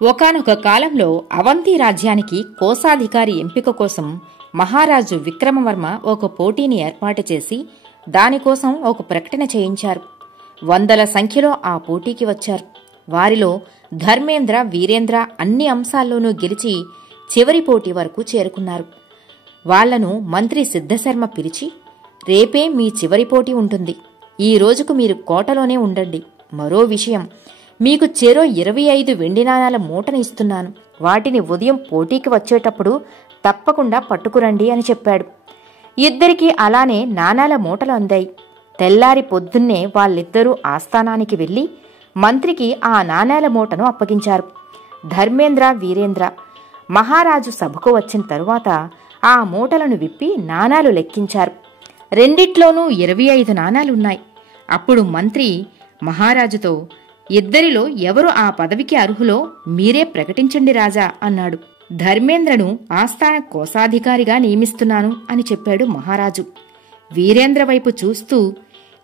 ఒకానొక కాలంలో అవంతి రాజ్యానికి కోశాధికారి ఎంపిక కోసం మహారాజు విక్రమవర్మ ఒక పోటీని ఏర్పాటు చేసి దానికోసం ఒక ప్రకటన చేయించారు. వందల సంఖ్యలో ఆ పోటీకి వచ్చారు. వారిలో ధర్మేంద్ర, వీరేంద్ర అన్ని అంశాల్లోనూ గెలిచి చివరి పోటీ వరకు చేరుకున్నారు. వాళ్లను మంత్రి సిద్ధశర్మ పిలిచి, రేపే మీ చివరి పోటీ ఉంటుంది. ఈ రోజుకు మీరు కోటలోనే ఉండండి. మరో విషయం, మీకు చెరో 25 వెండి నాణాల మూటను ఇస్తున్నాను. వాటిని ఉదయం పోటీకి వచ్చేటప్పుడు తప్పకుండా పట్టుకురండి అని చెప్పాడు. ఇద్దరికీ అలానే నాణాల మూటలు అందాయి. తెల్లారి పొద్దున్నే వాళ్ళిద్దరూ ఆస్థానానికి వెళ్లి మంత్రికి ఆ నాణాల మూటను అప్పగించారు. ధర్మేంద్ర, వీరేంద్ర మహారాజు సభకు వచ్చిన తరువాత ఆ మూటలను విప్పి నాణాలు లెక్కించారు. రెండిట్లోనూ 25 నాణాలున్నాయి. అప్పుడు మంత్రి మహారాజుతో, ఇద్దరిలో ఎవరు ఆ పదవికి అర్హులో మీరే ప్రకటించండి రాజా అన్నాడు. ధర్మేంద్రను ఆస్థాన కోశాధికారిగా నియమిస్తున్నాను అని చెప్పాడు మహారాజు. వీరేంద్ర వైపు చూస్తూ,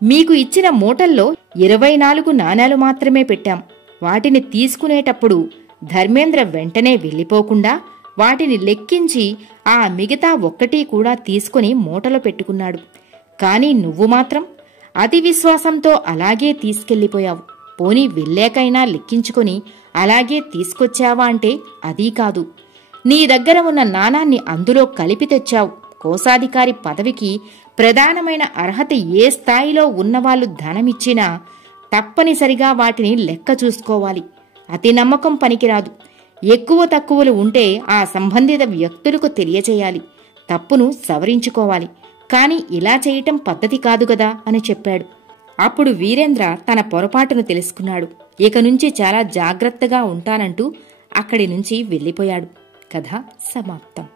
మీకు ఇచ్చిన మూటల్లో 24 నాణాలు మాత్రమే పెట్టాం. వాటిని తీసుకునేటప్పుడు ధర్మేంద్ర వెంటనే వెళ్లిపోకుండా వాటిని లెక్కించి ఆ మిగతా ఒక్కటి కూడా తీసుకుని మూటలో పెట్టుకున్నాడు. కాని నువ్వు మాత్రం అతి విశ్వాసంతో అలాగే తీసుకెళ్లిపోయావు. పోనీ వెళ్ళాకైనా లెక్కించుకుని అలాగే తీసుకొచ్చావా అంటే అదీ కాదు. నీ దగ్గర ఉన్న నాణాన్ని అందులో కలిపి తెచ్చావు. కోశాధికారి పదవికి ప్రధానమైన అర్హత ఏ స్థాయిలో ఉన్నవాళ్లు ధనమిచ్చినా తప్పనిసరిగా వాటిని లెక్క చూసుకోవాలి. అతి నమ్మకం పనికిరాదు. ఎక్కువ తక్కువలు ఉంటే ఆ సంబంధిత వ్యక్తులకు తెలియచేయాలి. తప్పును సవరించుకోవాలి. కాని ఇలా చేయటం పద్ధతి కాదు గదా అని చెప్పాడు. అప్పుడు వీరేంద్ర తన పొరపాటును తెలుసుకున్నాడు. ఇక నుంచి చాలా జాగ్రత్తగా ఉంటానంటూ అక్కడి నుంచి వెళ్లిపోయాడు. కథ సమాప్తం.